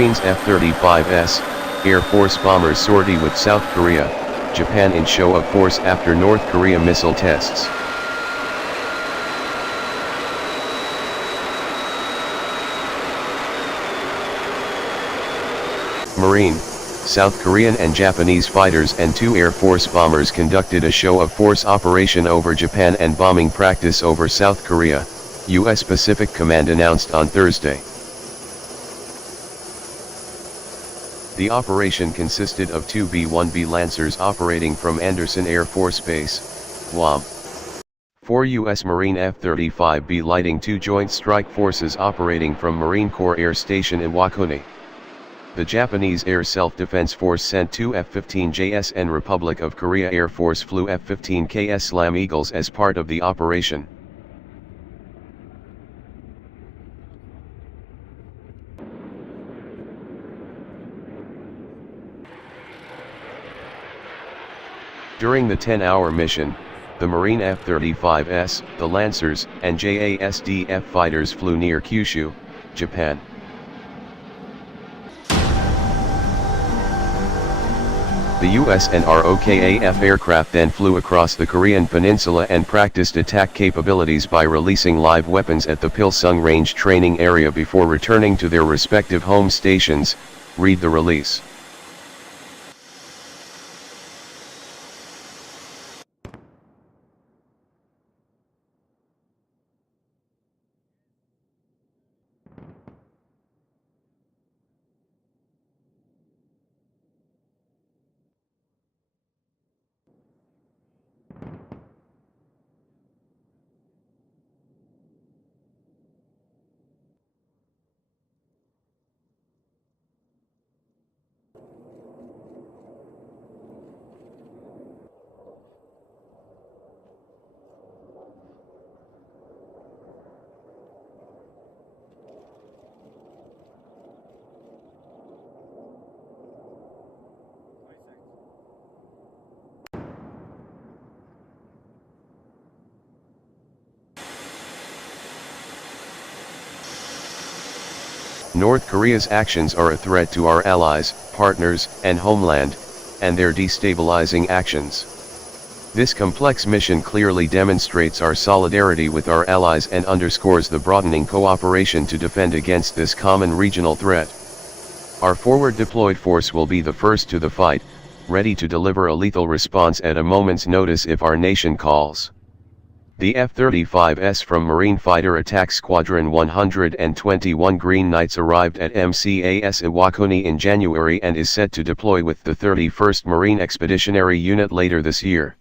Marines F-35S, Air Force bombers sortie with South Korea, Japan in show of force after North Korea missile tests. Marine, South Korean and Japanese fighters and 2 Air Force bombers conducted a show of force operation over Japan and bombing practice over South Korea, U.S. Pacific Command announced on Thursday. The operation consisted of 2 B-1B Lancers operating from Andersen Air Force Base, Guam. 4 U.S. Marine F-35B lighting 2 Joint Strike Forces operating from Marine Corps Air Station Iwakuni. The Japanese Air Self-Defense Force sent 2 F-15JS and Republic of Korea Air Force flew F-15KS Slam Eagles as part of the operation. During the 10-hour mission, the Marine F-35S, the Lancers, and JASDF fighters flew near Kyushu, Japan. The US and ROKAF aircraft then flew across the Korean peninsula and practiced attack capabilities by releasing live weapons at the Pilsung Range training area before returning to their respective home stations, read the release. North Korea's actions are a threat to our allies, partners, and homeland, and their destabilizing actions. This complex mission clearly demonstrates our solidarity with our allies and underscores the broadening cooperation to defend against this common regional threat. Our forward deployed force will be the first to the fight, ready to deliver a lethal response at a moment's notice if our nation calls. The F-35S from Marine Fighter Attack Squadron 121 Green Knights arrived at MCAS Iwakuni in January and is set to deploy with the 31st Marine Expeditionary Unit later this year.